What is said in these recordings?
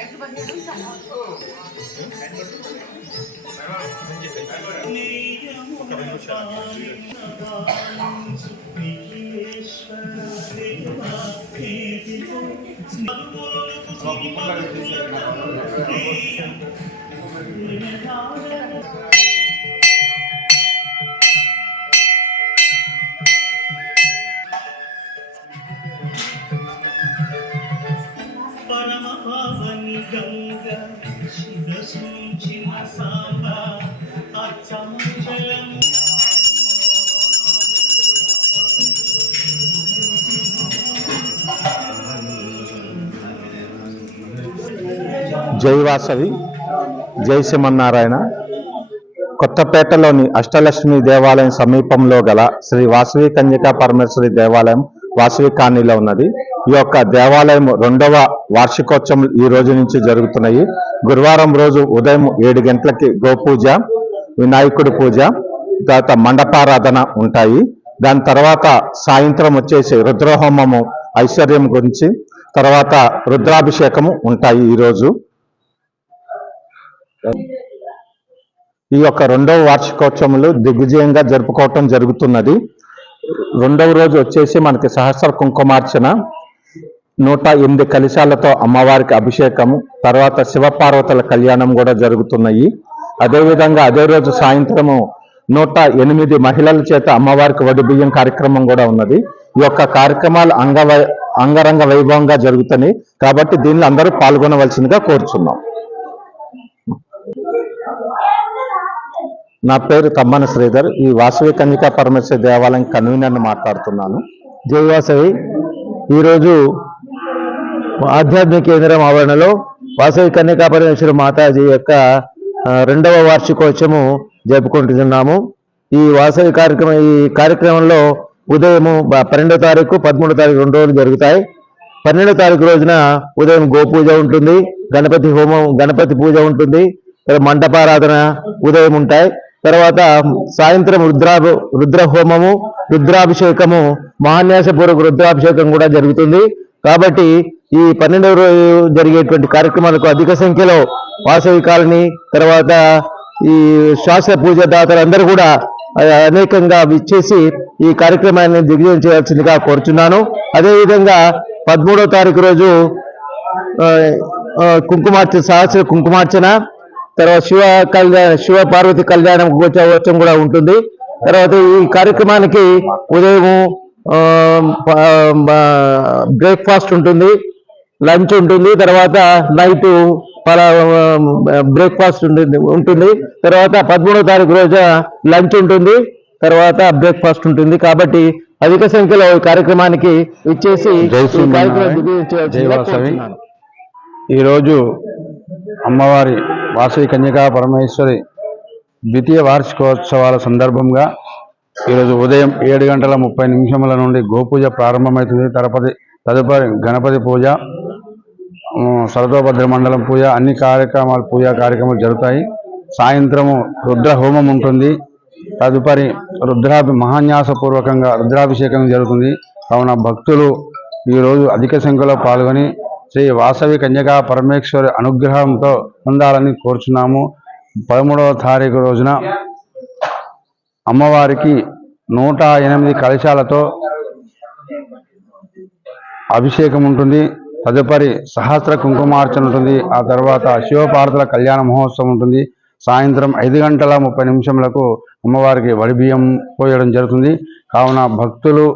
జై వాసవి, జై శ్రీమన్నారాయణ. కొత్తపేటలోని అష్టలక్ష్మి దేవాలయం సమీపంలో గల శ్రీ వాసవి కన్యకా పరమేశ్వరి దేవాలయం వాసవి కాలనీలో ఉన్నది. ఈ యొక్క దేవాలయం 2వ వార్షికోత్సవం ఈ రోజు నుంచి జరుగుతున్నాయి. గురువారం రోజు ఉదయం 7 గంటలకి గోపూజ, వినాయకుడి పూజ, తర్వాత మండపారాధన ఉంటాయి. దాని తర్వాత సాయంత్రం వచ్చేసి రుద్రహోమము ఐశ్వర్యం గురించి, తర్వాత రుద్రాభిషేకము ఉంటాయి. ఈరోజు ఈ యొక్క 2వ వార్షికోత్సవములు దిగ్విజయంగా జరుపుకోవటం జరుగుతున్నది. 2వ రోజు వచ్చేసి మనకి సహస్ర కుంకుమార్చన, 108 కలశాలతో అమ్మవారికి అభిషేకము, తర్వాత శివపార్వతుల కళ్యాణం కూడా జరుగుతున్నాయి. అదేవిధంగా అదే రోజు సాయంత్రము 108 మహిళల చేత అమ్మవారికి వడి బియ్యం కార్యక్రమం కూడా ఉన్నది. ఈ యొక్క కార్యక్రమాలు అంగరంగ వైభవంగా జరుగుతున్నాయి కాబట్టి దీనిలో అందరూ పాల్గొనవలసిందిగా కోరుచున్నాం. నా పేరు తమ్మన శ్రీధర్, ఈ వాసవి కన్యకా పరమేశ్వరి దేవాలయం కన్వీనర్ని మాట్లాడుతున్నాను. జై వాసవి. ఈరోజు ఆధ్యాత్మిక కేంద్రం ఆవరణలో వాసవి కన్యకా పరమేశ్వరి మాతాజీ యొక్క 2వ వార్షికోత్సవం జరుపుకుంటున్నాము. ఈ వాసవి కార్యక్రమంలో ఉదయం 12వ తారీఖు, 13వ తారీఖు 2 రోజులు జరుగుతాయి. 12వ తారీఖు రోజున ఉదయం గోపూజ ఉంటుంది, గణపతి హోమం, గణపతి పూజ ఉంటుంది, మండపారాధన ఉదయం ఉంటాయి. తర్వాత సాయంత్రం రుద్ర హోమము, రుద్రాభిషేకము, మహాన్యాసపూర్వక రుద్రాభిషేకం కూడా జరుగుతుంది. కాబట్టి ఈ 12వ రోజు జరిగేటువంటి కార్యక్రమాలకు అధిక సంఖ్యలో వాసవి కాలనీ, తర్వాత ఈ శాస్త్ర పూజదాతలు అందరూ కూడా అనేకంగా విచ్చేసి ఈ కార్యక్రమాన్ని దిగ్విజయం చేయాల్సిందిగా కోరుచున్నాను. అదేవిధంగా 13వ తారీఖు రోజు కుంకుమార్చన, సహస్ర కుంకుమార్చన, తర్వాత శివ పార్వతి కళ్యాణం ఉత్సవం కూడా ఉంటుంది. తర్వాత ఈ కార్యక్రమానికి ఉదయం బ్రేక్ఫాస్ట్ ఉంటుంది, లంచ్ ఉంటుంది, తర్వాత నైట్ బ్రేక్ఫాస్ట్ ఉంటుంది. తర్వాత 13వ తారీఖు రోజు లంచ్ ఉంటుంది, తర్వాత బ్రేక్ఫాస్ట్ ఉంటుంది. కాబట్టి అధిక సంఖ్యలో ఈ కార్యక్రమానికి ఇచ్చేసి ఈరోజు అమ్మవారి వాసవి కన్యకా పరమేశ్వరి 2వ వార్షికోత్సవాల సందర్భంగా ఈరోజు ఉదయం 7:30 నుండి గోపూజ ప్రారంభమవుతుంది. తదుపరి గణపతి పూజ, సరతోభద్ర మండలం పూజ, అన్ని పూజా కార్యక్రమాలు జరుగుతాయి. సాయంత్రము రుద్ర హోమం ఉంటుంది. తదుపరి మహాన్యాసపూర్వకంగా రుద్రాభిషేకం జరుగుతుంది. కావున భక్తులు ఈరోజు అధిక సంఖ్యలో పాల్గొని శ్రీ వాసవి కన్యకా పరమేశ్వరి అనుగ్రహంతో పొందాలని కోరుచున్నాము. 13వ తారీఖు రోజున అమ్మవారికి 108 కలశాలతో అభిషేకం ఉంటుంది. తదుపరి సహస్ర కుంకుమార్చన ఉంటుంది. ఆ తర్వాత శివపార్వతుల కళ్యాణ మహోత్సవం ఉంటుంది. సాయంత్రం 5:30 అమ్మవారికి వడి బియ్యం పోయడం జరుగుతుంది. కావున భక్తులు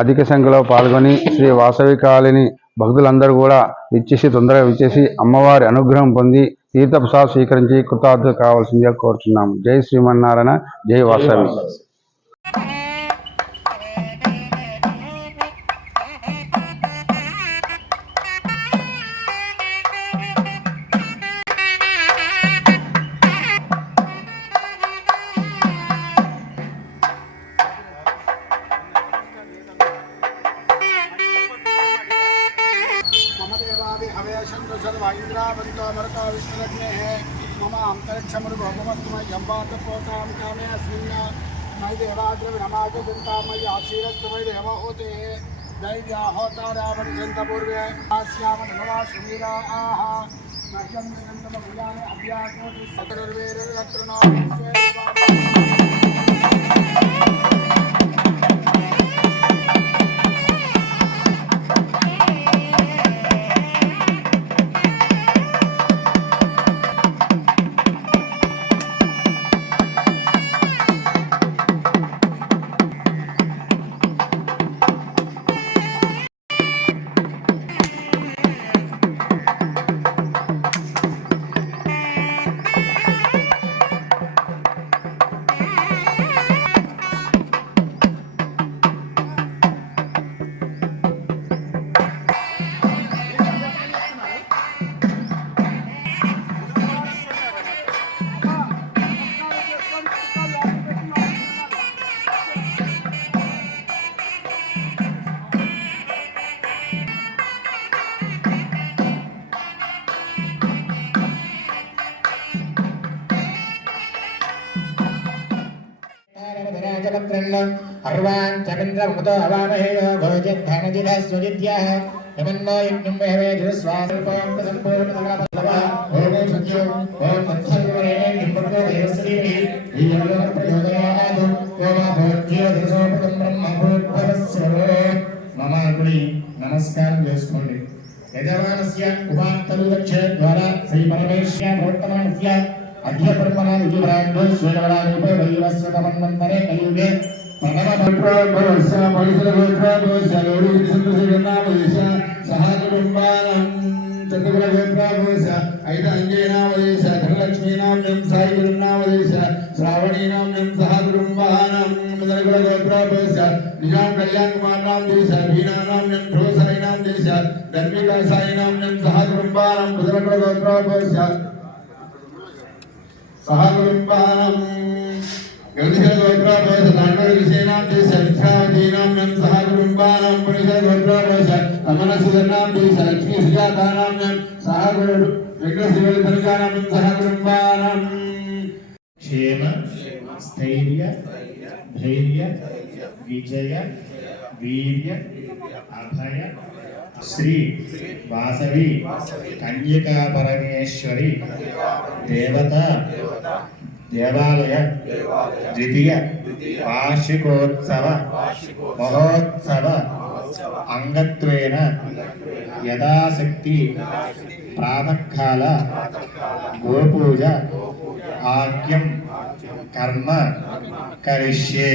అధిక సంఖ్యలో పాల్గొని శ్రీ వాసవి కాలనీ భక్తులందరూ కూడా తొందరగా విచ్చేసి అమ్మవారి అనుగ్రహం పొంది తీర్థప్రసాదం స్వీకరించి కృతార్థులు కావాల్సిందిగా కోరుచున్నాము. జై శ్రీమన్నారాయణ, జై వాసవి. मम अंतरिक्षमृगोपमस्तमय्यम्बातपोतां कामे अस्मिन् मयि देवाद्रविणमाजदन्ता मयि आशीरस्तमयि देवहूते दैव्याहोतारावनिसन्तपूर्वे आस्यामनुभवा सुमीरा आह మహ్యం జగంతమ భుజానే అభ్యాకోటి సతరుర్వేరులత్రునో अर्वान् चन्द्रमुतो हवामहेयो भोजद्धनजितः स्वजित्याः यमन्नो यज्ञं वहवेजुस्वासरूपं प्रसम्पूर्णसकलपल्लवः ओमो सत्यो ओम तत्सर्वरे किम्बर्गो देवस्रीः धियो प्रचोदयात् ओम भोज्यो दशोपदं ब्रह्मभूद्भवस्वरो ममाकुली नमस्कारं చేసుకోండి యజమానస్య ఉపాత్తలులక్ష ద్వారా శ్రీ పరమేశ్వర ప్రవర్తమానస్య అద్య పరమనా విజయవరాంధో శ్వేతవరారూపే వైవస్వతమన్వంతరే కలియుగే ప్రథమ భద్రోద్భవస్య మహిళగోత్రోద్భవస్య గౌరీసుందరనామదేశ సహకుటుంబానం చతుర్గోత్రోద్భవస్య ఐదాంగేనామదేశ ధనలక్ష్మీనామ్యం సాయిగురునామదేశ శ్రావణీనామ్యం సహకుటుంబానం మదనకులగోత్రోద్భవస్య నిజాం కళ్యాణ్ కుమార్నాం దేశ భీనానామ్యం ధ్రువసాయినాం దేశ ధర్మికాసాయినామ్యం సహకుటుంబానం మదనకులగోత్రోద్భవస్య సహకుటుంబానం గౌరీగోత్రోద్భవస్య తాండవవిశేనాం దేశ విద్యావతీనామ్యం సహకుటుంబానం పురుషగోత్రోద్భవస్య తమనసుధర్నాం దేశ లక్ష్మీ సుజాతానామ్యం సహకుడు వెంకటశివధనుజానామ్యం సహకుటుంబానం క్షేమ స్థైర్య ధైర్య విజయ వీర్య అభయ శ్రీ వాసవి కన్యకా పరమేశ్వరి దేవత దేవాలయ ద్వితీయ వార్షికోత్సవ మహోత్సవ అంగత్వేన యథాశక్తి ప్రాతకాల గోపూజ ఆజ్ఞం కర్మ కరిష్యే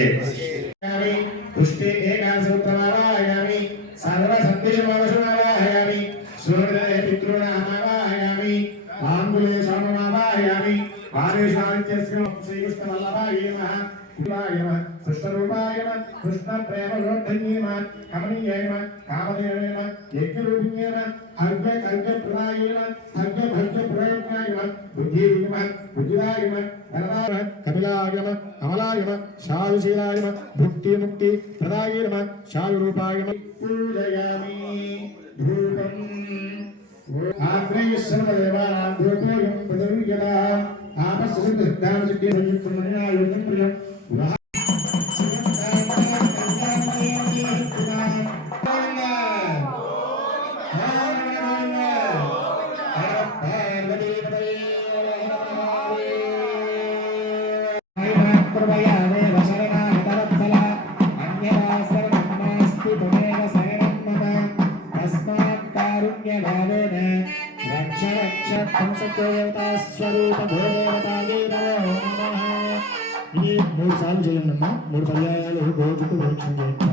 పుష్టి ఏకాసూత్రమావాహయామి సర్వసందేశమావశమావాహయామి సూర్యోదయ పితృనామావాహయామి ఆంగులే సమమావాహయామి ఆదేశాంత్యస్య శ్రీకృష్ణవల్లభాయ నమః కులాయ నమః కృష్ణరూపాయ నమః కృష్ణ ప్రేమ రోద్ధన్యే నమః కమనీయాయ నమః కామదేవాయ నమః యజ్ఞరూపిణ్యే నమః అర్ఘ్య కల్ప ప్రదాయ నమః అర్ఘ్య భక్త ప్రయోజ్ఞాయ నమః బుద్ధియే నమః బుద్ధిదాయ నమః ధనదాయ నమః కపిలాయ నమః అమలాయ నమః శాయుశీలాయ నమః భుక్తి ముక్తి ప్రదాయ నమః శాయురూపాయ నమః పూజయామి ధూపం ఆగ్నేయస్సర్వదేవానాం ధూపోయం ప్రదర్యతా ఇది 3 సార్లు చేయండి అమ్మా 3 పర్యాయాలు రోజుకు ప్రదక్షిణ చేయండి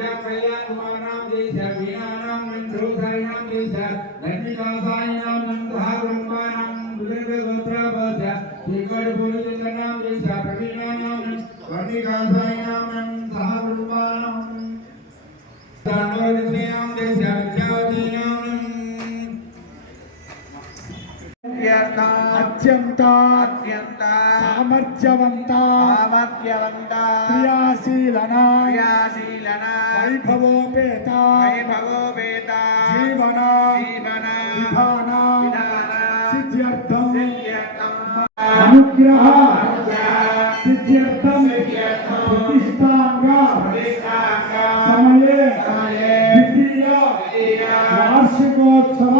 कल्याण कुमार नाम जय वीणा नाम मंत्रो साई नाम जय लक्ष्मीका साई नाम नंदहा ब्रह्मा नाम दुलेन्द्र गोत्रा बस श्रीकट बोलचंद्र नाम जय प्रवीणा नाम वर्णिका साई नाम नंदहा ब्रह्मा नाम दानोर नाम जय विद्यावती नाम अत्यंत सामर्थ्यवंत क्रियाशीलना वैभवोपेत जीवन विधान सिद्ध्यर्थम अनुग्रह सिद्ध्यर्थम प्रतिष्ठांग समये द्वितीय वार्षिकोत्सव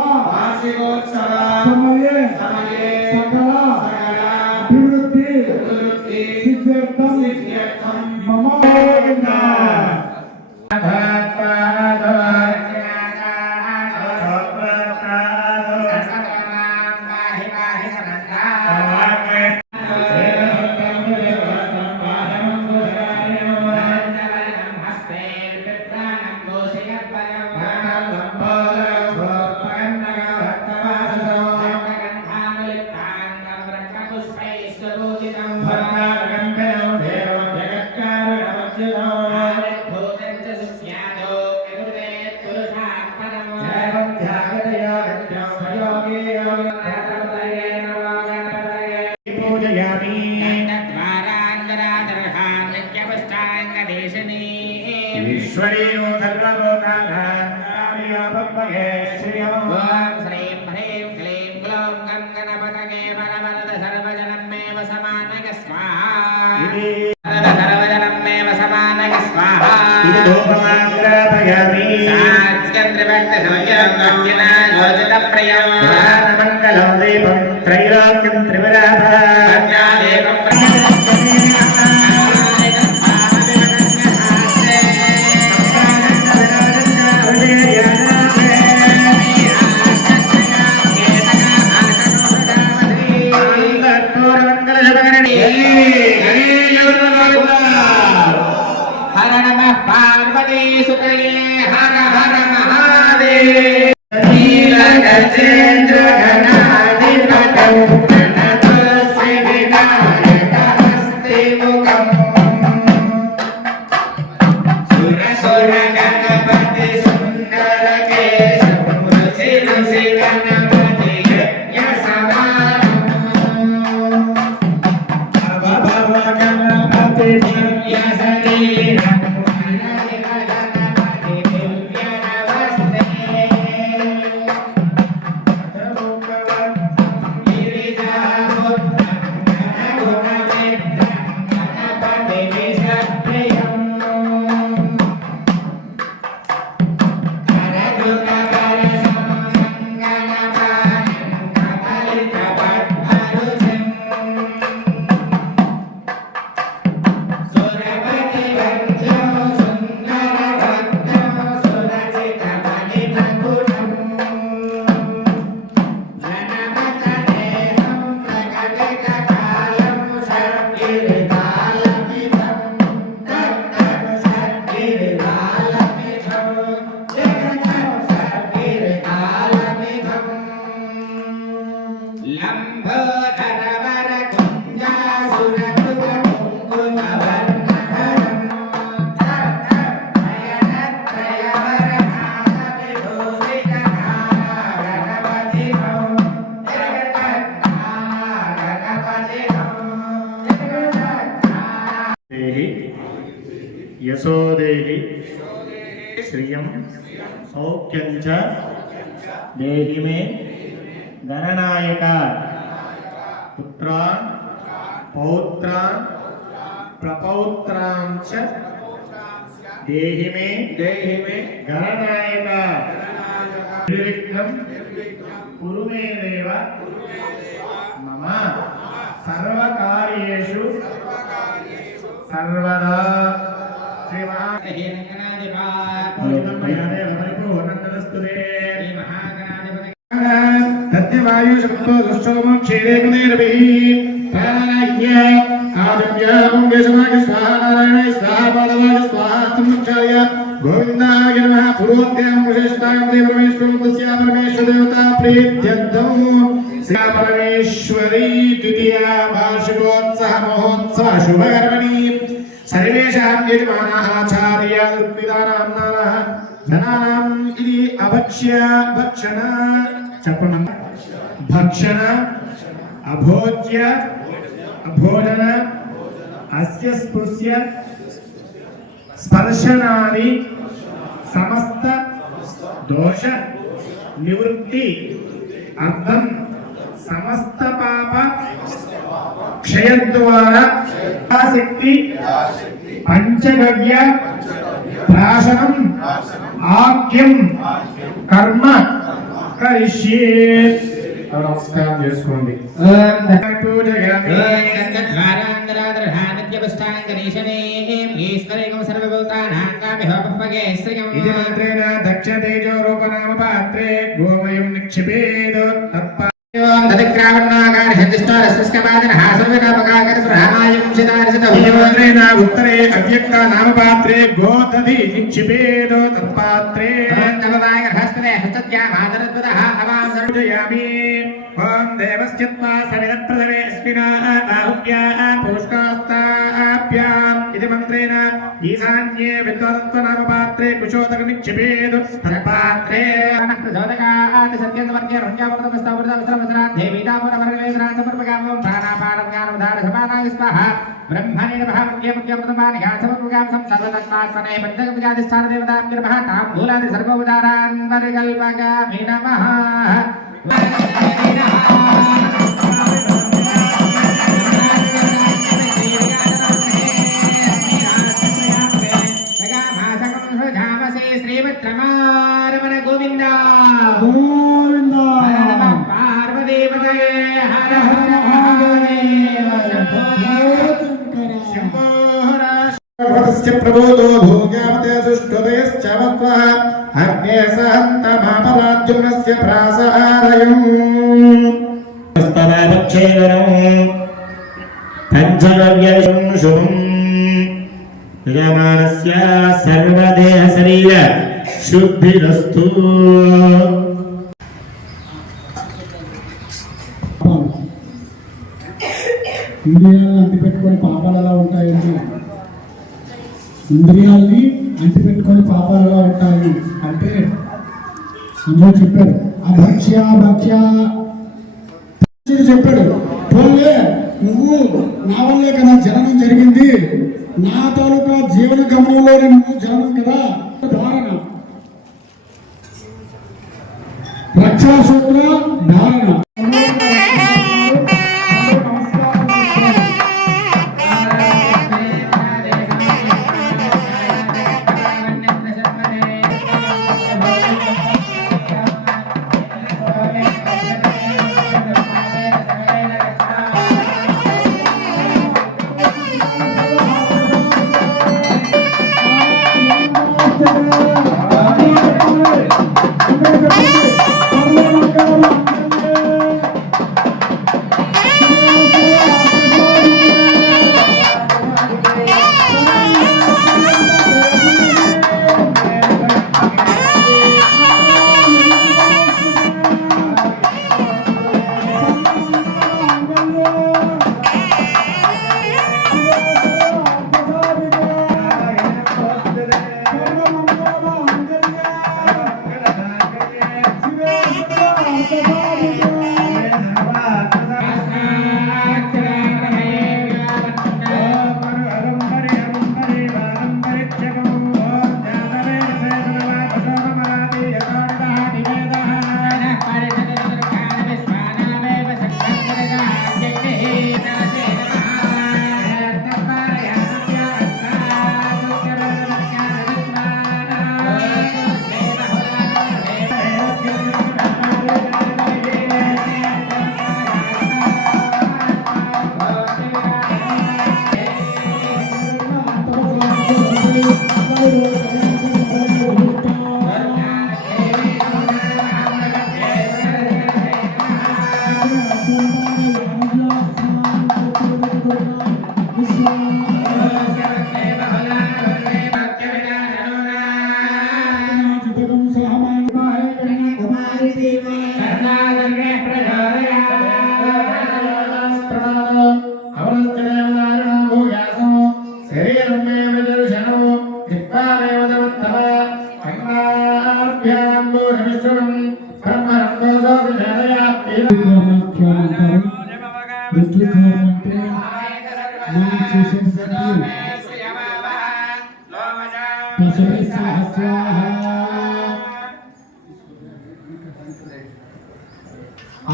समये सकल अभिवृद्धि सिद्ध्यर्थम मम ईश्वरीयो सर्वलोकानां श्रियं श्रीं ह्रीं क्लीं ग्लौं गं गणपतये वरवरद सर्वजनमेव समानक स्वाहा सर्वजनमेव समानक स्वाहा लोकमाग्रापयामि सात्स्कन्द्रिभक्तसमयं भक्तिना गोचितप्रियं मङ्गलं दीपं त्रैलोक्यं त्रिपुरापः देवं हर नमः पार्वती सुतये हर हर महादेव नीलकंठेन्द्र गणाधिपतौ गणपति विनायकहस्ते मुखं सुर सुर गणपति सुंदर केशं रुचि रुचि गणपति यज्ञ समानं भव गणपति दिव्य शरीरं यशोदेहि श्रियं सौख्यं च देहि मे गणनायक पुत्रान् पौत्रान् प्रपौत्रान् च देहि मे गणनायक निर्विघ्नं कुरु मे देव मम सर्वकार्येषु सर्वदा सत्यवायु शब्दो दुष्टोमो क्षीरे कुदेरभिः प्राणाय आदिव्यां यजमाय स्वाहा नारायणाय स्वाहा पादवाय स्वाहा संरक्षाय गोविन्दाय नमः पूर्वोक्तां विशिष्टां देवरमेश्वरं तस्या परमेश्वर देवता प्रीत्यर्थं श्री परमेश्वरी द्वितीया वार्षिकोत्सव महोत्सव शुभकर्मणि सर्वेषां यजमानाः आचार्या ऋग्विदानां नानाः जनानाम् इति अभक्ष्य भक्षण चपनं भक्षण अभोज्य अभोजन अस्य स्पृश्य स्पर्शनादि समस्त दोष निवृत्ति अर्थं समस्त पाप क्षयद्वारा शक्ति पंचगव्य प्राशनम आख्यम कर्म करिष्ये नमस्कार చేసుకోండి పూజయామి ఇది మంత్రేణ దక్ష తేజో రూపనామ పాత్రే గోమయం నిక్షిపేద్ తప్ప उत्तरे अव्यक्त नाम पात्रे गोदधि निक्षिपेद तत्पात्रे पूजयामि ओम देवस्यत्वा सवितप्रथमे अस्मिनाः बाहुभ्याः पुष्टास्ताभ्याम् इति मन्त्रेण ईशान्ये विद्वदत्व नाम पात्रे कुशोदक निक्षिपेद तत्पात्रे प्रचोदकात् सत्यन्तवर्गे रञ्जावर्तमस्तावृतमस्त्रमस्त्रात् देवीतापुरवर्गवेदनात् समर्पयामो प्राणापानज्ञानोदारसमानाय स्वाहा ब्रह्मणे नमः मुख्यमुख्यप्रथमानिघा समर्पयामः संसर्वतत्त्वात्मने पञ्चकविजातिष्ठानदेवताभ्यो नमः ताम्बूलादि सर्वोपचारान् परिकल्पयामि नमः श्रीमद्रमारमण गोविंद गोविंद पार्वदेवतये हर हर महादेव शंभो प्रबोधो भोगामते सुष्ठुतयश्च वत्वः अग्ने सहन्तमापराद्युम्नस्य प्रासादयम् स्तनापक्षेदनम् पञ्चगव्यं शुभम् यजमानस्य सर्वदेह शरीर शुद्धिरस्तु ఇంద్రియాలను అంటిపెట్టుకొని పాపాలు ఎలా ఉంటాయండి ఇంద్రియాలని అంటిపెట్టుకొని పాపాలు ఎలా ఉంటాయి అంటే అందులో చెప్పాడు అభక్ష్య భక్ష్య చెప్పాడు పోలే నువ్వు నా వల్లే కదా జననం జరిగింది నా తాలూకా జీవన గమనంలోనే నువ్వు జననం కదా ధారణ రక్షాసూత్ర ధారణ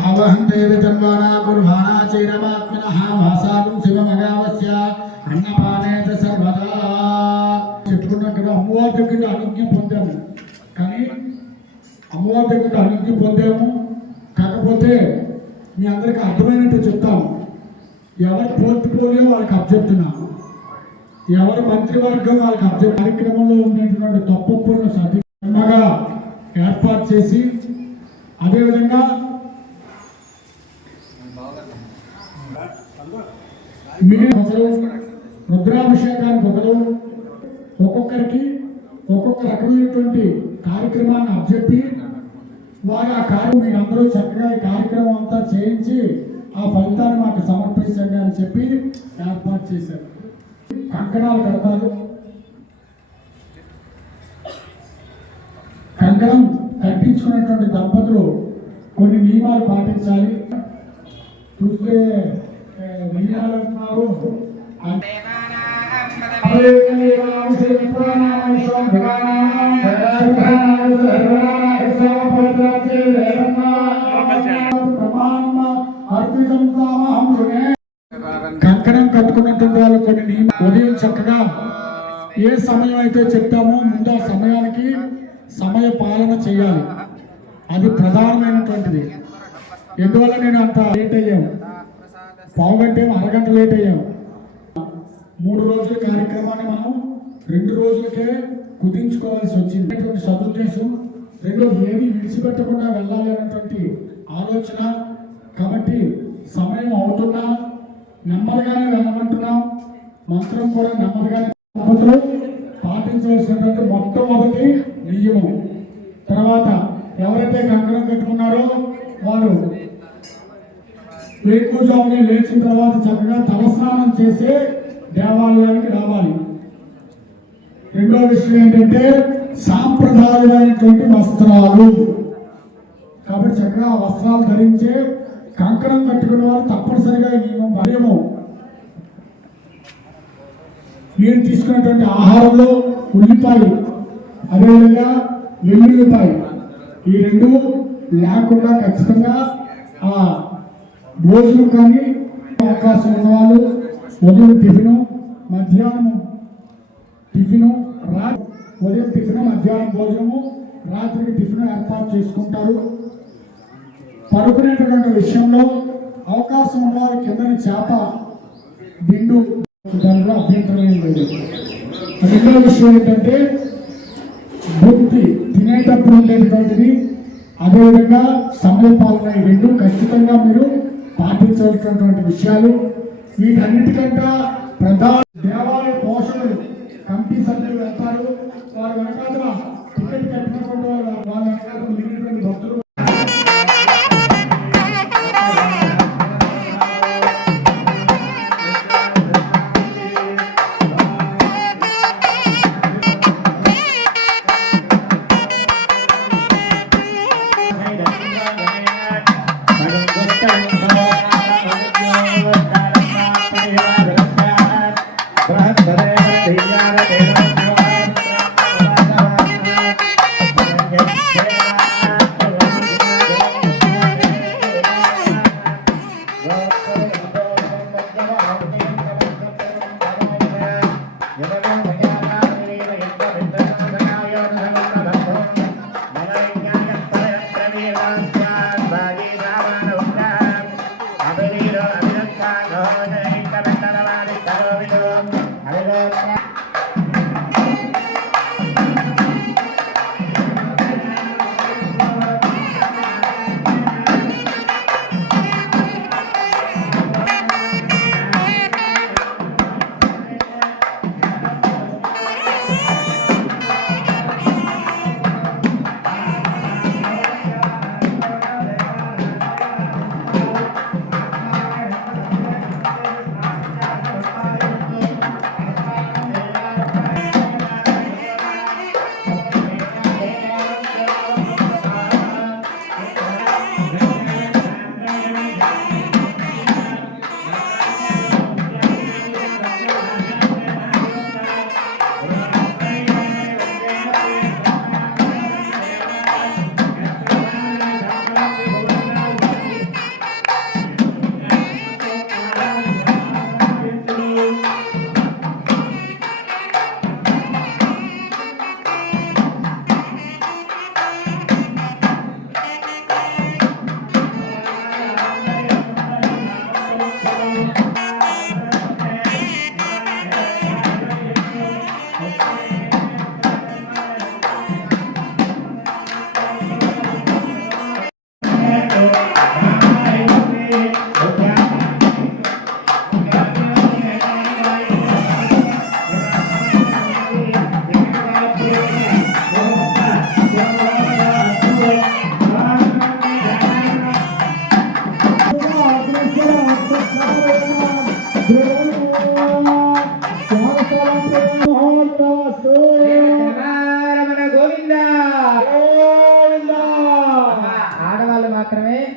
ఆవహం దేవి తన్వానా కుర్వాణా చైరమాత్మనః వాసాగం శివమగావస్య అన్నపానేత సర్వదా. చెప్పుకున్నాం కదా, అమ్మవారి దగ్గర అనుజ్ఞ పొందాము, కానీ అమ్మవారి దగ్గర అనుజ్ఞ పొందాము. కాకపోతే మీ అందరికీ అర్థమైనట్టు చెప్తాము. ఎవరి పోర్ట్ఫోలియో వాళ్ళకి అప్పచెప్తున్నాము, ఎవరి మంత్రివర్గం వాళ్ళకి అప్పచెప్ కార్యక్రమంలో ఉన్నటువంటి తప్పప్పులను సరిగా ఏర్పాటు చేసి, అదేవిధంగా రుద్రాభిషేకానికి ఒకరు ఒక్కొక్కరికి ఒక్కొక్క రకమైనటువంటి కార్యక్రమాన్ని అప్పచెప్పి వారు ఆ కార్యం మీరందరూ చక్కగా ఈ కార్యక్రమం అంతా చేయించి ఆ ఫలితాన్ని మాకు సమర్పించండి అని చెప్పి ఏర్పాటు చేశారు. కంకణాలు కడతారు. కంకణం కట్టించుకున్నటువంటి దంపతులు కొన్ని నియమాలు పాటించాలి. చూస్తే నియమాలు అంటున్నారు. కంకణం కట్టుకున్నటువంటి వాళ్ళు కొన్ని ఉదయం చక్కగా ఏ సమయం అయితే చెప్తామో ముందు ఆ సమయానికి సమయ పాలన చేయాలి. అది ప్రధానమైనటువంటిది. ఎందువల్ల నేను అంత లేట్ అయ్యాను, పావుగంట అరగంట లేట్ అయ్యాము. 3 రోజుల కార్యక్రమాన్ని మనం 2 రోజులకే కుదించుకోవాల్సి వచ్చింది. సదుద్దేశం రెండోది ఏది విడిచిపెట్టకుండా వెళ్ళాలి అనేటువంటి ఆలోచన. కాబట్టి సమయం అవుతున్నా నెమ్మదిగానే వెళ్ళమంటున్నాం. మంత్రం కూడా నెమ్మదిగానే పాటించవలసినటువంటి మొట్టమొదటి నియమం. తర్వాత ఎవరైతే కంకణం కట్టుకున్నారో వారు వేకువజామునే లేచిన తర్వాత చక్కగా తలస్నానం చేసే దేవాలయానికి రావాలి. రెండో విషయం ఏంటంటే సాంప్రదాయమైనటువంటి వస్త్రాలు. కాబట్టి చక్కగా వస్త్రాలు ధరించే కంకణం కట్టుకున్న వారు తప్పనిసరిగా ఈ నియమం భయము. మీరు తీసుకున్నటువంటి ఆహారంలో ఉల్లిపాయ, అదేవిధంగా వెల్లుల్లిపాయ, ఈ 2 లేకుండా ఖచ్చితంగా ఆ భోజనం కానీ అవకాశం ఉన్నవాళ్ళు ఉదయం టిఫిను, మధ్యాహ్నం టిఫిను, ఉదయం టిఫిన్, మధ్యాహ్నం భోజనము, రాత్రికి టిఫిన్ ఏర్పాటు చేసుకుంటారు. పడుకునేటటువంటి విషయంలో అవకాశం ఉన్నవారు కిందని చేప దిండు, దాంట్లో అభ్యంతరం ఏం లేదు. రెండో విషయం ఏంటంటే భక్తి తినేటప్పుడు ఉండేటటువంటిది, అదేవిధంగా సమయపాలన, ఈ 2 ఖచ్చితంగా మీరు పాటించవలసినటువంటి విషయాలు. వీటన్నిటికంటే ప్రధాన దేవాలయ పోషకులు కమిటీ సభ్యులు వెళ్తారు. వారి వెనకాల టికెట్ కట్టినటువంటి వాళ్ళ వెనకాల మిగిలినటువంటి భక్తులు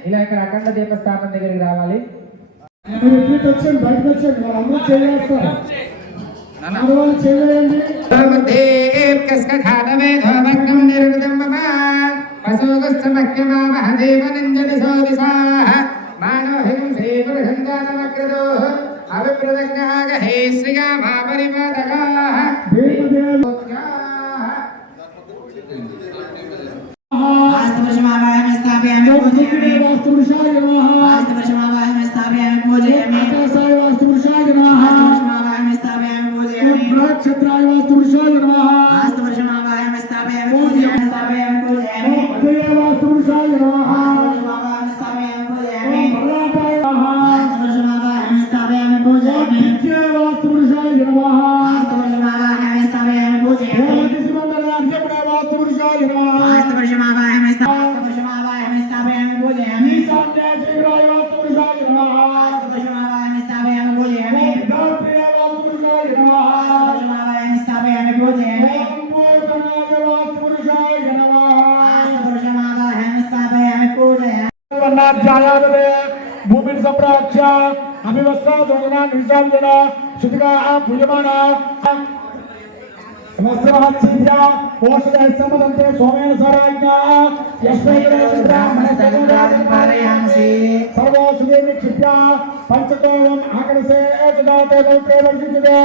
ఇలా ఇక్కడ అఖండ దీపస్థాపన దగ్గరికి రావాలి. మీరు ఎప్పుడు వచ్చాను బయటకు వచ్చాను వాళ్ళందరూ చేయాలి ఆడవాళ్ళు చేయండి. క్షత్రాయ వాస్తు పురుషాయ నమః. వాస్తు పురుషాయ నమః. మల్లాటాయ నమః. నిత్య వాస్తు పురుషాయ నమః. శివందరాజ్యపడే వాస్తు పురుషాయ నమః. ఈశాన్య జీవరాయ వాస్తు పురుషాయ నమః. విధాత్రియ వాస్తు పురుషాయ నమః. భూమి సంప్రాక్ష అభివస్త్ర నిశాంజన శుద్ధిగా పూజమాన వస్త్రహత్య ఓషధంతే సోమేన సరాజ్ఞ సర్వోషధి నిక్షిప్య పంచతోం ఆకర్షే ఏతదాతే గోత్రే వర్జితే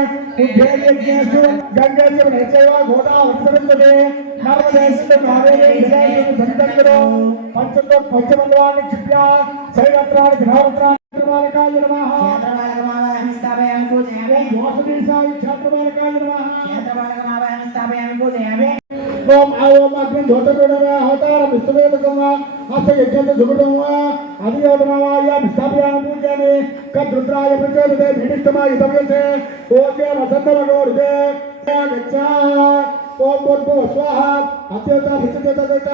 ఉద్యేయజ్ఞేషు గంగే చైవ గోదావరి నర్మదేశే కావేరీ సంతంగరో పంచతో పంచబంధవాన్ని నిక్షిప్య శైలత్రాన్ని గ్రహవత్రాన్ని క్షేత్రమాలకాయ నమః. ఓషధీశాయ క్షేత్రమాలకాయ నమః. ఓం ఆయోం అగ్ని ధోతకుడవ అవతార విశ్వవేదకమ అస యజ్ఞత జుగుడవ అధియోతమాయ విస్థాప్యామి పూజామి కద్రుద్రాయ ప్రచోదతే భీడిష్టమాయ తవ్యతే ఓకే వసంతమగోర్దే గచ్చ ఓం భూర్భువ స్వాహ అత్యత విచతత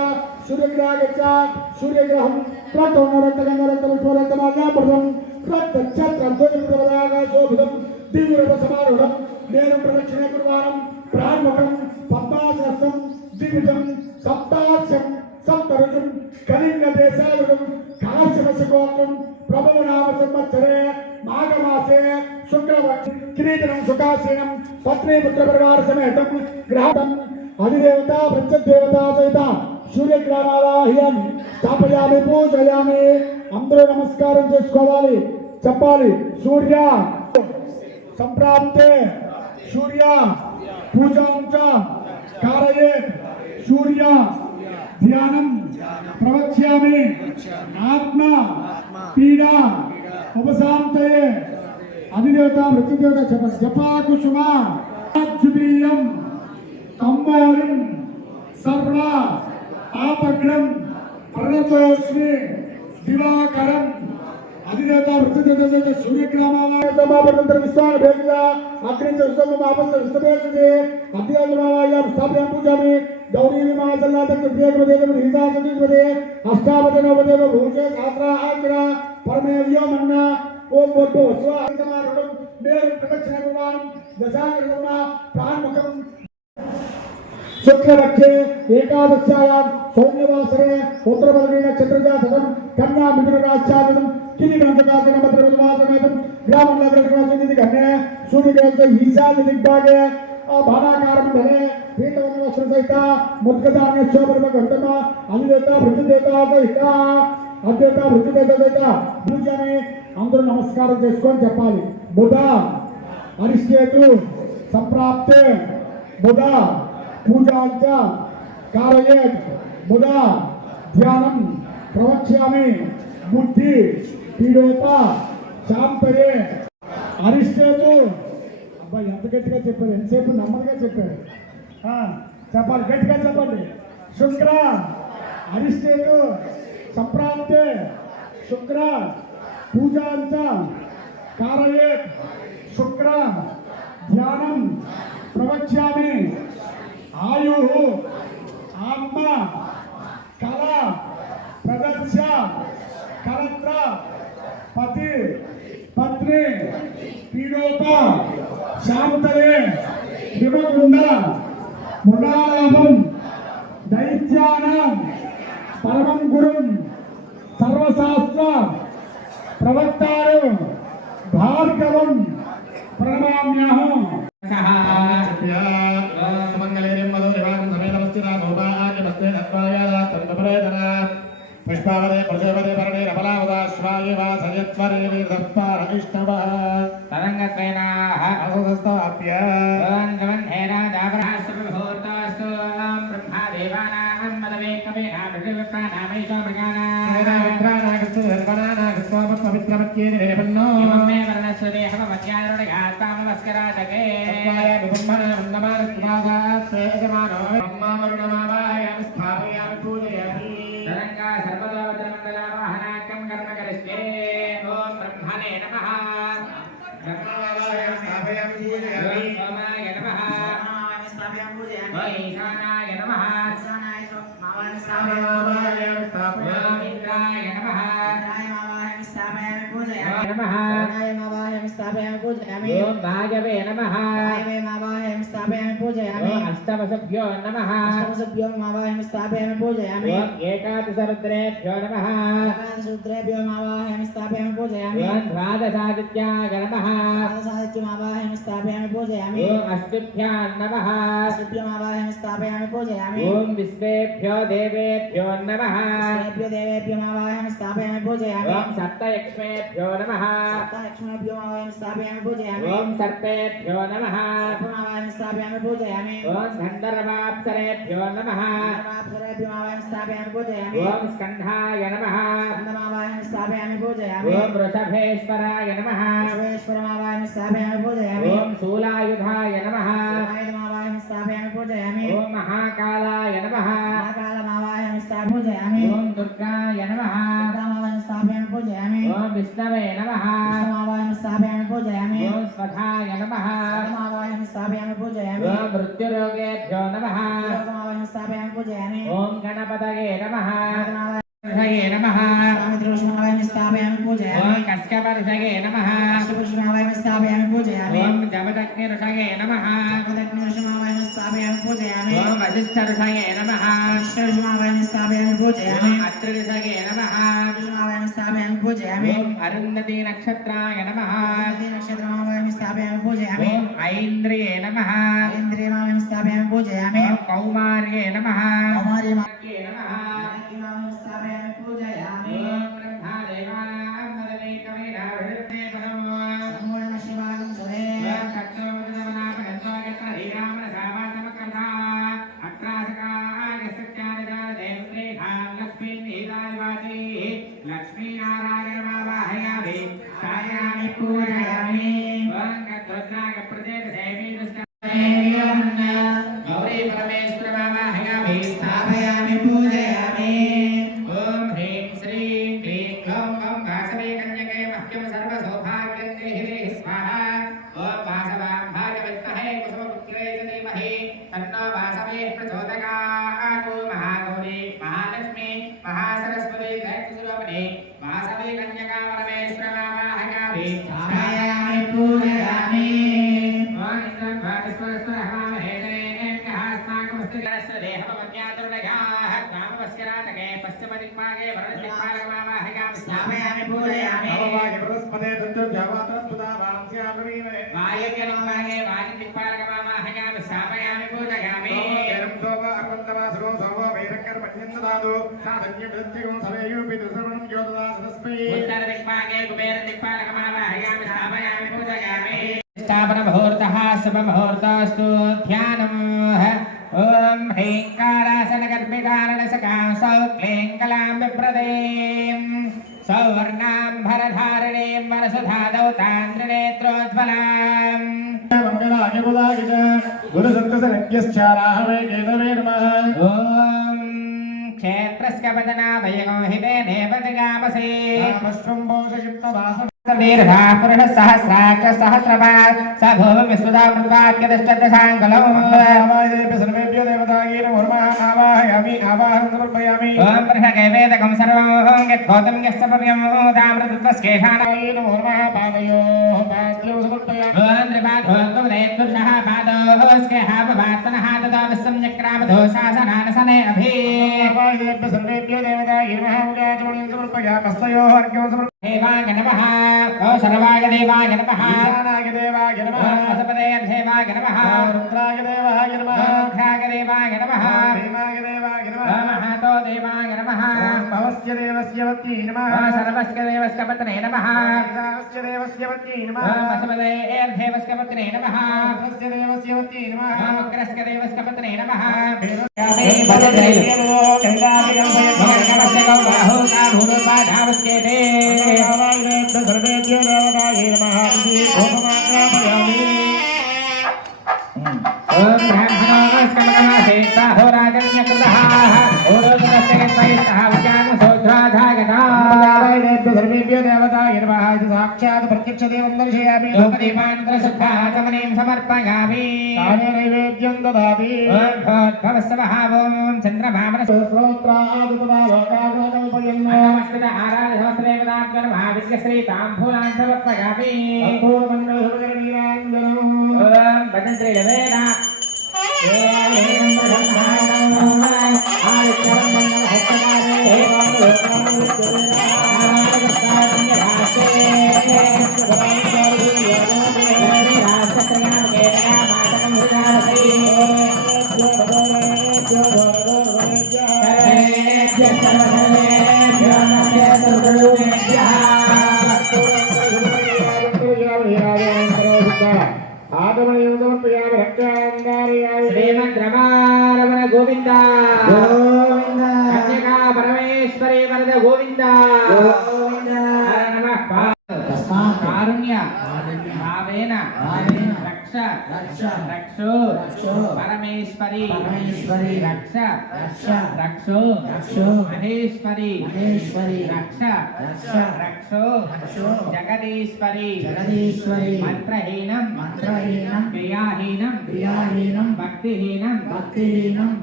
సూర్యగ్రహ గచ్చ సూర్యగ్రహం ప్రతోనరంతగంగరంతముష్మరంతమాల్యాపృతం ప్రత్యక్షత్రంతోజప్రవదాగాశోభితం దివ్యరథ సమారూఢం నేను ప్రదక్షిణ గురువారం ప్రాణముఖం పద్మాసనం దివిజం సప్తాశం సప్తరుజం కళింగ దేశాయుధం కాశ్యపశగోత్రం ప్రభవనామ సంవత్సరే మాఘమాసే శుక్రపక్ష కిరీటం సుఖాసీనం పత్నీపుత్ర పరివార సమేతం గ్రహం అధిదేవత ప్రత్యదేవత సహిత సూర్యగ్రామావాహ్యం స్థాపయామి పూజయామి. అందరూ నమస్కారం చేసుకోవాలి చెప్పాలి. సూర్య సంప్రాప్తే సూర్య పూజాంచ కారయేత్ సూర్య ధ్యానం ప్రవక్ష్యామి ఆత్మ పీడ ఉపశాంతయే. అధిదేవత మృత్యుదేవత చెప్పండి. జపాకుసుమ ద్వితీయం తంబోలిం సర్వ ఆపగ్రం ప్రణతోస్మి దివాకరం. అధిదేవత మృత్యుదేవత సూర్యగ్రామావాయంతర విశ్వాన భేద అగ్నించమాపంత విస్తభేషే అధ్యాత్మావాయ స్థాప్యాం పూజామి. గౌరీ విమాసల్లాదే అష్టాపదే నవదేవ భూషే సహస్రాగ్ర పరమేవ్యో మన్న. ఓం భూర్భువ స్వాహ సమారూఢం నేను ప్రదక్షిణ గురువారం దశాంగ ప్రాణముఖం శుక్లపక్షే ఏకాదశ్యాయాం సౌమ్యవాసరే ఉత్తరపదవీ నక్షత్రజాతకం కన్యా మిథున రాశ్యాదితం కిరీటంతకాసిన భద్రవాసమేతం గ్రామంలో ప్రతిమాసింది కన్యా సూర్యదేవత ఈశాన్య దిగ్భాగే బాణాకారం ధనే పీఠవన వస్త్ర సహిత ముద్గదాన్య శోభర్మ గంటమ అధిదేవత మృత్యుదేవత సహిత అద్దేవత మృత్యుదేవత సహిత పూజని అందరూ నమస్కారం చేసుకొని చెప్పాలి. బుధ అరిష్టేతు సంప్రాప్తే బుధ పూజాంచ కారయేత్ బుధ ధ్యానం ప్రవక్ష్యామి బుద్ధి పీడోత శాంతయే. అరిష్టేతు అబ్బాయి ఎంత గట్టిగా చెప్పారు, ఎంతసేపు నెమ్మదిగా చెప్పారు. చెప్పాలి గట్టిగా చెప్పండి. శుక్ర అరిష్టేతు సంప్రాప్తే శుక్ర పూజాంచ కారయేత్ శుక్ర ధ్యానం ప్రవక్ష్యామి ఆయు ఆత్మ కళ ప్రదర్శ కలత్ర పతి పత్ని పీడోత శాంతయే హిమకుండ మృగాలాభం దైత్యానాం పరమం గురుం సర్వ సర్వశాస్త్ర ప్రవక్తారు భార్గవం ప్రణమామ్యహం. పుష్పావదే ప్రజోపదే పరణే రమలావదాశ్వాయే వాసయత్వరే వీరదప్పారవిష్ణవ తరంగత్రైనాః అసోదస్తాప్య వంగవన్హేనా జాగరహాస్సుభూర్తాస్తు బ్రహ్మాదేవానాం మదవే కవేనా పృథివ్యప్రాణామైషో పవిత్రమత్యేన నిరపన్నో ఇమం మే వర్ణస్వదే హవమధ్యారుణఘాత్తామవస్కరాతకే తరంగా సర్వలోకమండలవాహనాఖ్యం కర్మ కరిష్టే ఓం బ్రహ్మణే నమః ఓం సోమాయ నమః ఓం ఈశానాయ నమః ఓం ఇంద్రాయ నమః నమః ఓం భాగవే నమః ఓం అష్టమసభ్యో నమః ఓం ఏకాదశరుద్రేభ్యో నమః ఓం ద్వాదశాదిత్యాయ నమః ఓం అస్మిభ్యాం నమః ఓం విశ్వేభ్యో దేవేభ్యో నమః ఓం సప్తయక్ష్మేభ్యో నమః ఓం సర్పేభ్యో నమః ఓం గంధర్వాప్సరేభ్యో నమః ఓం స్కంధాయ నమః ఓం వృషభేశ్వరాయ నమః ఓం శూలాయుధాయ నమః ఓం మహాకాలాయ నమః ఓం దుర్గాయ నమః ఓం విష్ణవే నమః ఓం స్వధాయ నమః ఓం మృత్యురోగేభ్యో నమః ఓం గణపతయే నమః ఋషయే నమః ఓం కశ్యపర్షయే నమః ఓం జమదగ్ని ఋషయే నమః ఓం వశిష్ఠ ఋషయే నమః ఓం అత్రి ఋషయే నమః ఓం అరుంధతి నక్షత్రాయ నమః ఓం ఐంద్రియే నమః ఓం కౌమార్యే నమః నమః ఓం బ్రహ్మదేవానాం మదవే కవేనా వృద్ధే పరమో ఓం సత్యోమృతమనాపగంతో యత్రీరామణ సావాతమకర్ధా అత్రాసకాయ సత్యానిదాదేవ్రేఖాం లక్ష్మీం నీదాయవాచీ లక్ష్మీనారాయణమావాహయామి ఛాయామి పూజయామి ఓం గద్వజ్రాగ ప్రదేశేమి గౌరీ పరమేశ్వరమావాహయామి స్థాపయామి పూజయామి ఓం హ్రీం శ్రీం క్లీం గ్లౌం ఓం వాసవే కన్యకే మహ్యం సర్వ సౌభాగ్యం దేహి దేహి స్వాహా ఓం వాసవాం భాగవిద్మహే కుసుమపుత్రే చ ధీమహి తన్నో వాసవే ప్రచోదయాత్ మహాగౌరీ మహాలక్ష్మి మహాసరస్వతి దైత్యశిరోమణి వాసవే కన్యకా పరమేశ్వరమావాహయామి ఛాయామి పూజయామి ఓం ఇంద్రం భాగస్వరస్వరహమామహే గ్రామవస్కరాతకే పశ్చిమ దిక్పాగే వరుణదిక్పాలకమావాహయామి స్థాపయామి పూజయామి బృహస్పతే దుర్జావాతం పుదావాంస్యామరీవే వాయవ్య దిక్పాగే వాయు దిక్పాలకమావాహయామి స్థాపయామి పూజయామి ఏరం సోమ అర్వంతరాసరో సోమో వైరకర్మణ్యందదాదు సాధన్యవృత్తిగం సవేయూపి దుసర్వం యోదదాసదస్మై ఉత్తర దిక్పాగే కుబేర దిక్పాలకమావాహయామి స్థాపయామి పూజయామి స్థాపన ముహూర్తః శుభ ముహూర్తస్తు ధ్యానం ఓం హ్రీంకారాసనగర్భికారణసకాం సౌక్లీంకలాం విప్రదేం సౌవర్ణాంబరధారిణీం వరసుధాదౌ తాంద్రనేత్రోజ్వలాం మంగళాయ బుధాగిత గురుసంతసనజ్ఞశ్చారాహవే కేతవే నమః ఓం క్షేత్రస్య వదనాభయగో హితే దేవతగామసే రామశ్వంభోషయుక్తవాసం पुरुष सहस्राक्ष सहस्रपात् स भूमि विश्वदा मृत्वाक्यदष्टदशाङ्गलम् सर्वेभ्यो देवतायै नमो नमः आवाहयामि आवाहनं समर्पयामि ॐ बृहदेवेदकं सर्वं यद्भूतं यस्य पव्यं दामृतस्केशानाय नमो नमः पादयोः पाद्योः समर्पयामि ॐ त्रिपादोक्तुदयत्पुरुषः पादोस्केहा पवात्तनः ततो विस्सम्यक्रामधोषासनानसने अभि सर्वेभ्यो देवतायै नमः उजाचमणिं समर्पयामि हस्तयोः अर्घ्यं समर्पयामि देवाय नमः ॐ सर्वाय देवाय नमः ईशानाय देवाय नमः वसुपते देवाय नमः रुद्राय देवाय नमः मोक्षाय देवाय नमः भीमाय देवाय नमः महतो देवाय नमः भवस्य देवस्य वत्यै नमः सर्वस्य देवस्य पत्ने नमः ईशानस्य देवस्य वत्यै नमः वसुपते देवस्य पत्ने नमः रुद्रस्य देवस्य वत्यै नमः मकरस्य देवस्य पत्ने नमः सर्वेभ्यो देवतायै नमः होममाग्रापयामि ओम ब्रह्मणोस्कमकमासेता होराजन्यकृतः ओरोजनस्य स्वयस्तः उच्चामसोध्वाधागता सर्वेभ्यो देवतायै नमः साक्षात् प्रत्यक्षदेवं दर्शयामि लोकदीपान्तरशुद्धाचमनीं समर्पयामि ताने नैवेद्यं ददाति ओम भवत्भवस्वभावं चन्द्रभामनस्तोत्रादितदालोकाग्रकल्पयन् नमस्कृत आराधनोस्तेवदात्मनमहाविद्यश्री ताम्बूलान् समर्पयामि ओम भजन्त्री वेदा आगमनयों समर्पयामि रक्षांगारयामि श्रीमद्रमारमण गोविंदा गोविंद कन्यका परमेश्वरी वरद गोविंदा गोविंद हर नमः कारुण्य भावेन रक्ष रक्षो परमेश्वरी रक्ष रक्षो महेश्वरी रक्ष रक्षो जगदीश्वरी मंत्रहीनं क्रियाहीनं भक्तिहीनं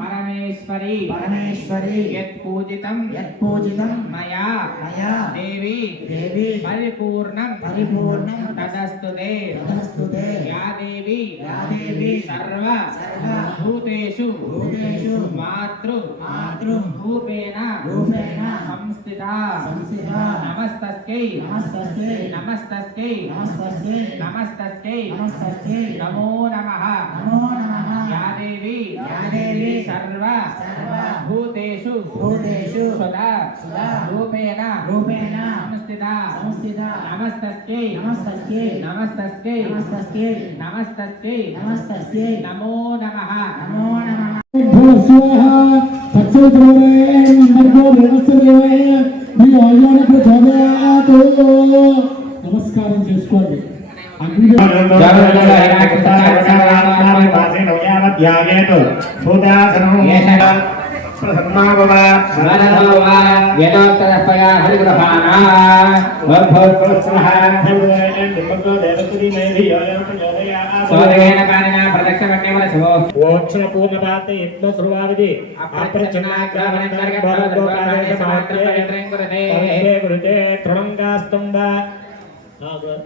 परमेश्वरी यत्पूजितं मया देवी परिपूर्णं तदस्तुते या देवी सर्व भूतेषु मातृ रूपेण संस्थिता नमस्तस्यै नमो नमः या देवी सर्व भूतेषु सदा रूपेण संस्थिता नमस्तस्यै नमो नमः నమస్కారం చేసుకోండి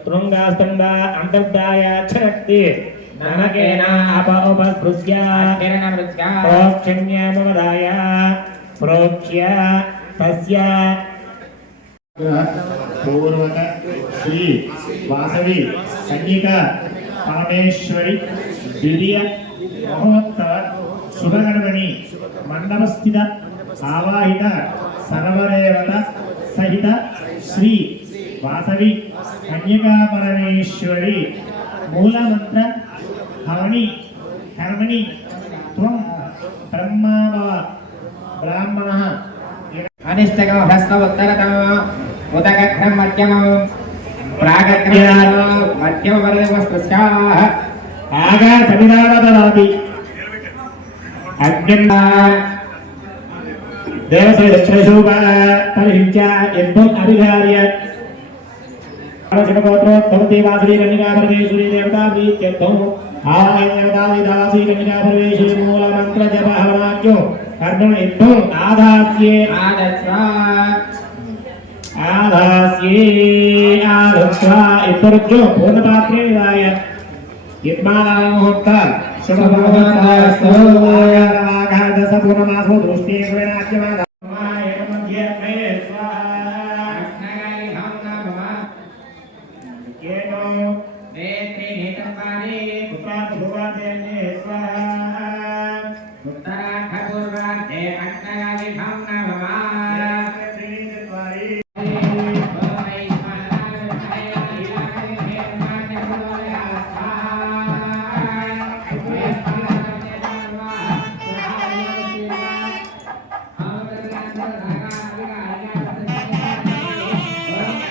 తృంగాస్తంభ అంతర్దాయ క్షరక్తి నమకేన ఉపస్పృశ్య ప్రోక్షణ్యమదాయ ప్రోక్ష్య తస్య పూర్వక శ్రీ వాసవి కన్యక పరమేశ్వరి ద్వితీయ మహోత్సవ శుభగణమణి మండపస్థిత ఆవాహిత సర్వదేవత సహిత శ్రీ వాసవి కన్యకా పరమేశ్వరి మూలమంత్ర హవని కర్మణి త్వం బ్రహ్మాభవ బ్రాహ్మణః अनिष्टकं हस्तमुत्तरतम उदकघ्नं मध्यमं प्रागघ्नं मध्यमवर्गवस्पृशाः आगासविदावदनाति अग्निं देवस्य दक्षिणशोभा परिहिञ्च यद्भुम् अभिधार्य शिवगोत्रोत्तमति वासुरी कन्यका परमेश्वरी देवता प्रीत्यर्थम आय देवता दासी कन्यका परमेश्वरी मूल मंत्र जप हवनाक्यो कर्म इत्थो आदास्ये आदस्वा इतरुक्यो पूर्णपात्रे विदाय यत्मामुहूर्त शुभमुहूर्तस्तु आगादस पूर्णमासो दृष्टे गुणनाट्यमाद मध्ये स्वाहा केनो नेत्रे नेत्रपाणे पुत्रात् भुवादेने स्वाहा उत्तराखपूर्वार्धे अग्नयाविधं नमः स्वाहा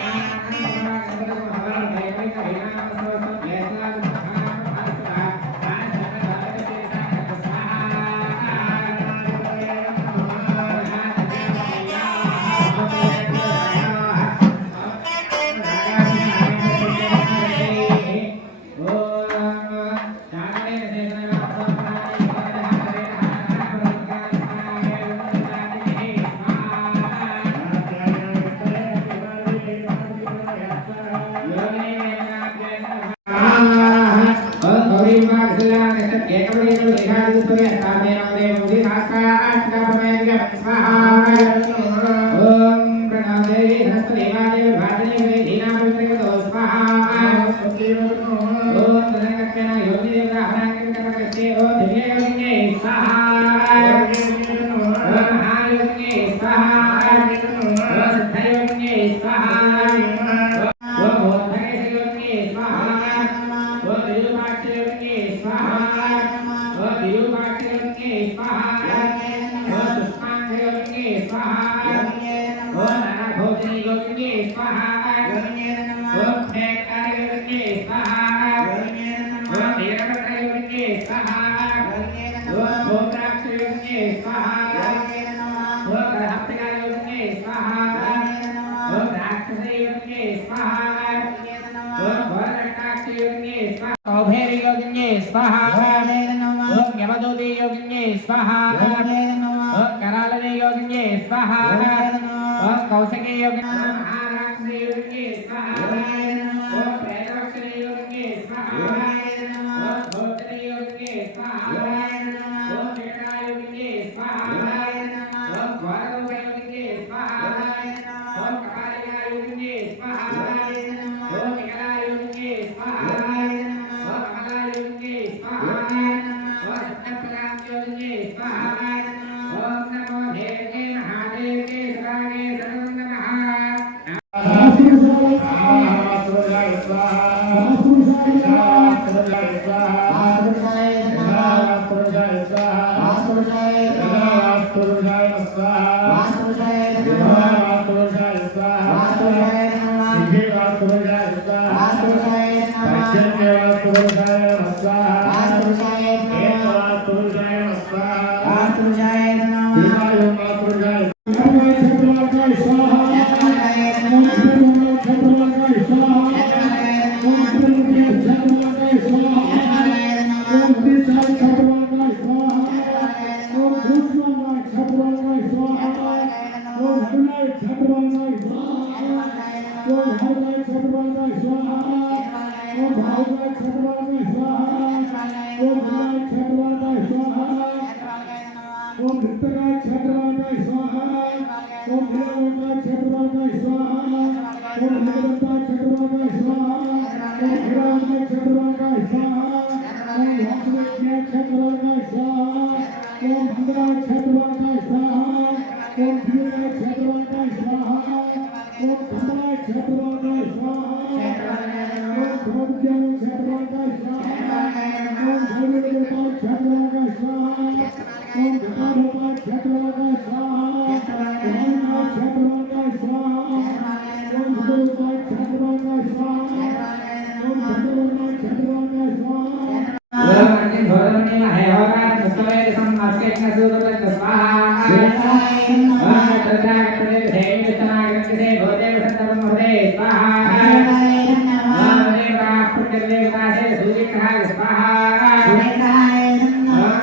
प्रत्यदेवतासे सूर्यग्रहाय स्वाहा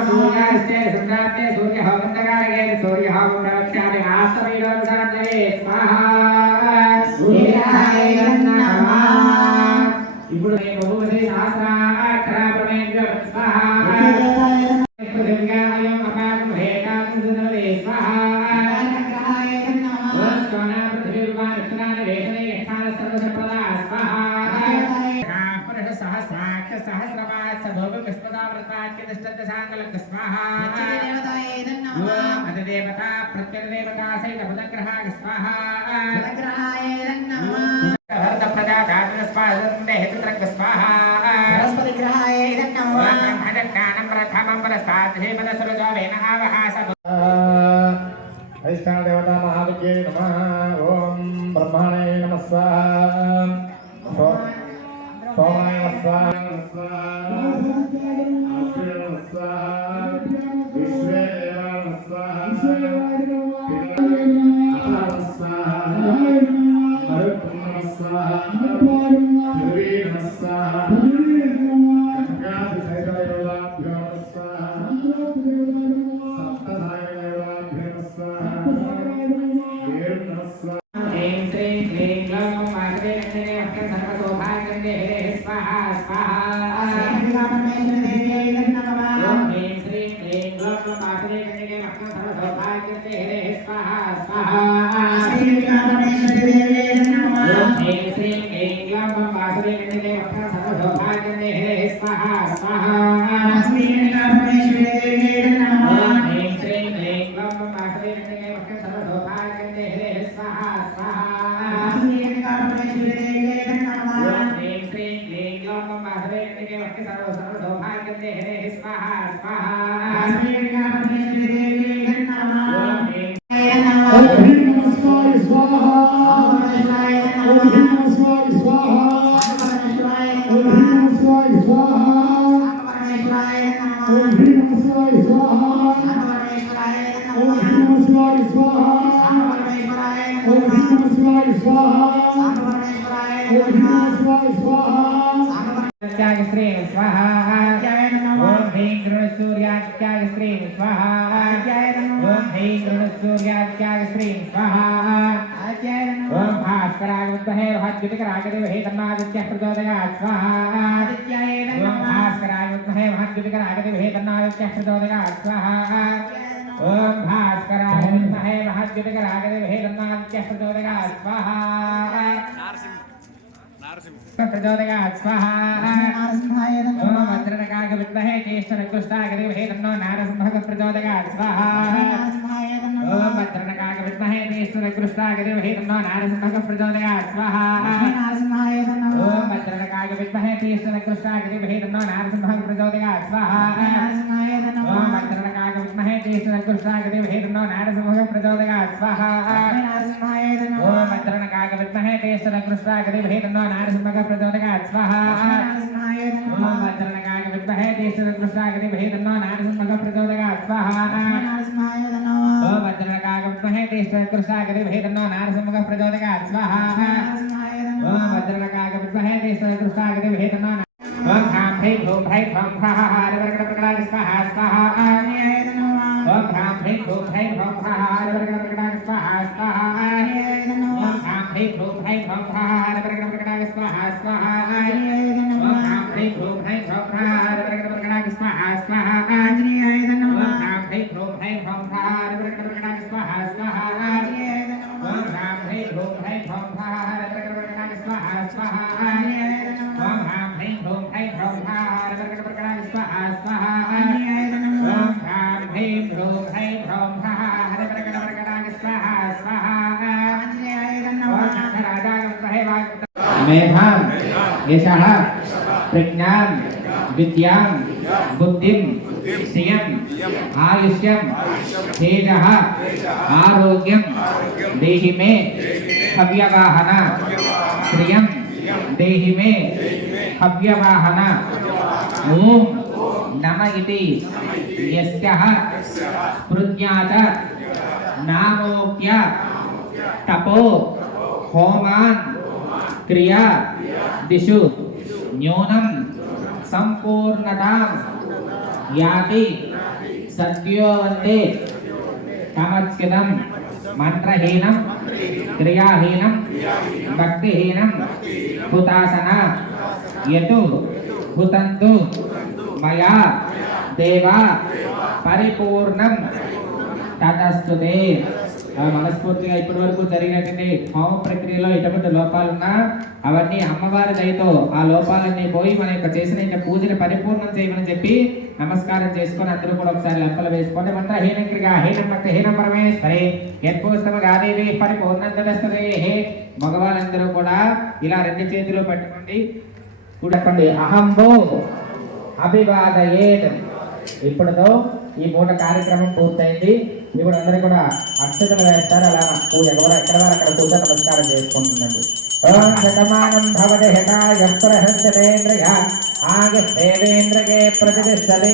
सूर्यास्ते सुन्द्राते सूर्यहोमन्तकारके सूर्यहोमप्रवक्ष्यामि आस्तमैलोपसान्तये स्वाहा सूर्याय नमः ఇప్పుడు నేను భూమధి సహస్రాక్షరాపరమేభ్యో స్వాహా పృథివ్యాయం అపాకం హేకాం సునవే స్వాహా స్వనా పృథివ్యాక్షరాన్ని వేషనే యక్షాన సర్వసంపదా స్వాహా పురుష సహస్రాక్ష సహస్రపాత్ సభోగం విస్మదావృతాఖ్య దిష్టదశాంగలం స్వాహా అధిదేవత ప్రత్యదేవతా సైత బుధగ్రహాయ స్వాహా భరత ప్రజా ధాతుల స్వాహందే హేతుత్రక్ స్వాహా బృహస్పతి గ్రహాయ నమః అజక్కానం ప్రథమం ప్రస్తాధే పదసరజో వేనహావహాస అధిష్టాన దేవతా మహావిద్యే నమః ఓం బ్రహ్మణే నమః స్వాహా సోమాయ నమః స్వాహా ह्रीं श्रीं क्लीं ग्लौं वासवे नन्दने वक्रं सर्वशोभाग्रन्दे स्वाहा स्वाहा ॐ ह्रीं श्रीं क्लीं ग्लौं वासवे नन्दने वक्रं सर्वशोभाग्रन्दे स्वाहा स्वाहा ॐ ह्रीं श्रीं क्लीं ग्लौं वासवे नन्दने वक्रं सर्वशोभाग्रन्दे स्वाहा स्वाहा ॐ ह्रीं श्रीं क्लीं ग्लौं वासवे नन्दने वक्रं सर्वशोभाग्रन्दे स्वाहा स्वाहा ॐ ह्रीं श्रीं क्लीं ग्लौं वासवे नन्दने वक्रं सर्वशोभाग्रन्दे स्वाहा स्वाहा ओम ह्रीं नमः शिवाय स्वाहा ओम ह्रीं नमः शिवाय स्वाहा ओम ह्रीं नमः शिवाय स्वाहा ओम ह्रीं नमः शिवाय स्वाहा ओम ह्रीं नमः शिवाय स्वाहा ओम ह्रीं नमः शिवाय स्वाहा ओम ह्रीं नमः शिवाय स्वाहा त्याग श्री स्वाहा ओम ह्रीं गृहसूर्यात्याग श्री स्वाहा ओम ह्रीं गृहसूर्यात्याग श्री स्वाहा ओम भास्कराय विद्महे महद्युतिकराय तन्नादित्यः प्रचोदयात् स्वाहा ओम भास्कराय विद्महे महद्युतिकराय तन्नादित्यः प्रचोदयात् स्वाहा ओम भास्कराय विद्महे महद्युतिकराय तन्नादित्यः प्रचोदयात् स्वाहा प्रचोदयात् स्वाहा ओम वज्रनकाय विद्महे ज्येष्ठनकृष्णाय तन्नो नारसिंहः प्रचोदयात् स्वाहा ओम वज्रनकाय विद्महे ज्येष्ठनकृष्णाय तन्नो नारसिंहः प्रचोदयात् स्वाहा ओम वज्रनकाय विद्महे ज्येष्ठनकृष्णाय तन्नो नारसिंहः प्रचोदयात् स्वाहा ओम वज्रनकाय विद्महे ज्येष्ठनकृष्णाय तन्नो नारसिंहः प्रचोदयात् स्वाहा ओम वज्रनकाय विद्महे ज्येष्ठनकृष्णाय तन्नो नारसिंहः प्रचोदयात् स्वाहा ओम वज्रनकाय विद्महे ज्येष्ठनकृष्णाय तन्नो नारसिंहः प्रचोदयात् स्वाहा ओम वज्रनकाय विद्महे ज्येष्ठनकृष्णाय तन्नो नारसिंहः प्रचोदयात् स्वाहा ओम वज्रनकाय विद्महे ज्येष्ठनकृष्णाय तन्नो ओम ह्रां ह्रीं भूं ह्रैं भौं ह्राः हरिवर्गणप्रकटाय स्वाहा स्वाहा ओम ह्रां ह्रीं भूं ह्रैं भौं ह्राः हरिवर्गणप्रकटाय स्वाहा स्वाहा ओम ह्रां ह्रीं भूं ह्रैं भौं ह्राः हरिवर्गणप्रकटाय स्वाहा स्वाहा ओम ह्रां ह्रीं भूं ह्रैं भौं ह्राः हरिवर्गणप्रकटाय स्वाहा स्वाहा ओम ह्रां ह्रीं भूं ह्रैं भौं ह्राः हरिवर्गणप्रकटाय स्वाहा स्वाहा ओम ह्रां ह्रीं भूं ह्रैं भौं ह्राः हरिवर्गणप्रकटाय स्वाहा स्वाहा ओम ह्रां ह्रीं भूं ह्रैं भौं ह्राः हरिवर्गणप्रकटाय स्वाहा स्वाहा ओम ह्रां ह्रीं भूं ह्रैं भौं ह्राः हरिवर्गणप्रकटाय स्वाहा स्वाहा मेधां यशः प्रज्ञां विद्यां बुद्धिं श्रियं आयुष्यं तेजः आरोग्यं देहि मे हव्यवाहन श्रियं देहि मे हव्यवाहन ओम नमः इति यस्यः स्मृत्यात् नामोक्त्य तपो होमान् क्रिया दिशु న్యూనం సంపూర్ణతాం యాతి సత్యో వందే కామత్స్యదం మంత్రహీనం క్రియాహీనం భక్తిహీనం హుతాసన యతు హుతంతు మయా దేవా పరిపూర్ణం తతస్తుతే. మనస్ఫూర్తిగా ఇప్పటి వరకు జరిగినటువంటి హోమ ప్రక్రియలో ఎటువంటి లోపాలున్నా అవన్నీ అమ్మవారి దయతో ఆ లోపాలన్నీ పోయి మన యొక్క చేసిన పూజని పరిపూర్ణం చేయమని చెప్పి నమస్కారం చేసుకొని అందరూ కూడా ఒకసారి లెంపలు వేసుకోండి. మంత్రహీనం క్రియాహీనం భక్తిహీనం పరమేశ్వరి యత్పూస్తమగాదేవి పరిపూర్ణం తదస్తుతే. మగవాళ్ళందరూ కూడా ఇలా రెండు చేతులు పట్టుకోండి, చూడకండి. అహంభో అభివాదయేత్. ఇప్పుడుతో ఈ పూట కార్యక్రమం పూర్తయింది. ఇప్పుడు అందరూ కూడా అక్షతలు వేస్తారు. అలా పూజ ఎవరు ఎక్కడ వారు అక్కడ పూజ నమస్కారం చేసుకుంటున్నట్టు. ఓం శతమానం భవతి హతాయ ప్రహస్యతేంద్రయ ఆగస్తేవేంద్రకే ప్రతిష్టతే.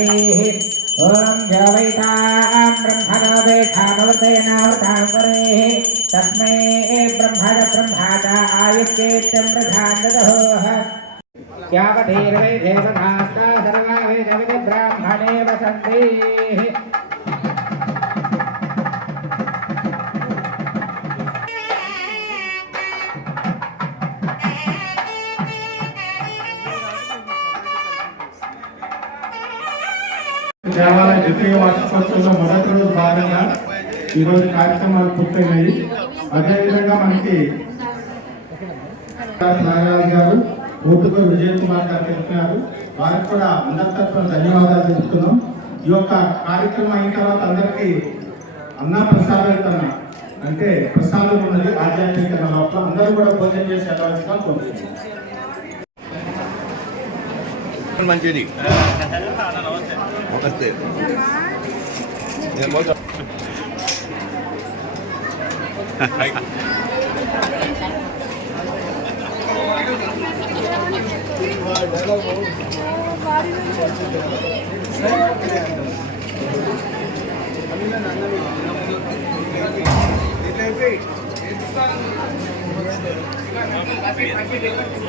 ఓం జవైతాం బ్రహ్మణో వేఠానవతేనావతాం వరేః తస్మై బ్రహ్మణ బ్రహ్మాద ఆయుష్యేత్యం ప్రధానదః. యావధీర్వై దేవతాస్తా సర్వా వేదవిది బ్రాహ్మణే వసంతి. దేవాలయ ద్వితీయ వార్షికోత్సవంలో మొదటి రోజు భాగంగా ఈరోజు కార్యక్రమాలు పూర్తయినాయి. అదేవిధంగా మనకి నాగరాజు గారు, ఊటుకూరు విజయ్ కుమార్ గారు తెలుపుతున్నారు. వారికి కూడా అందరి తరఫున ధన్యవాదాలు తెలుపుతున్నాం. ఈ యొక్క కార్యక్రమం అయిన తర్వాత అందరికీ అన్నా ప్రసాద వితరణ అంటే ప్రసాదం ఉన్నది ఆధ్యాత్మికత లోపల అందరూ కూడా భోజనం చేసి వెళ్ళవలసిగా కోరుతున్నాం. మంచిది నమస్తే. Thank you.